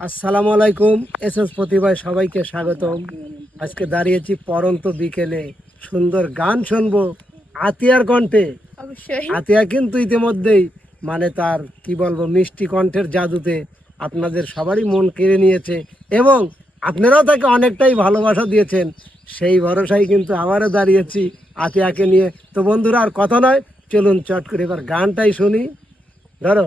আসসালামু আলাইকুম S S প্রতিভায় সবাইকে স্বাগতম। আজকে দাঁড়িয়েছি পরন্ত বিকেলে সুন্দর গান শুনব আতিয়ার কণ্ঠে। আতিয়া কিন্তু ইতিমধ্যেই মানে তার কি বলব মিষ্টি কণ্ঠের জাদুতে আপনাদের সবারই মন কেড়ে নিয়েছে এবং আপনারাও তাকে অনেকটাই ভালোবাসা দিয়েছেন। সেই ভরসায় কিন্তু আবারও দাঁড়িয়েছি আতিয়াকে নিয়ে। তো বন্ধুরা আর কথা নয় চলুন চট করে এবার গানটাই শুনি। ধরো।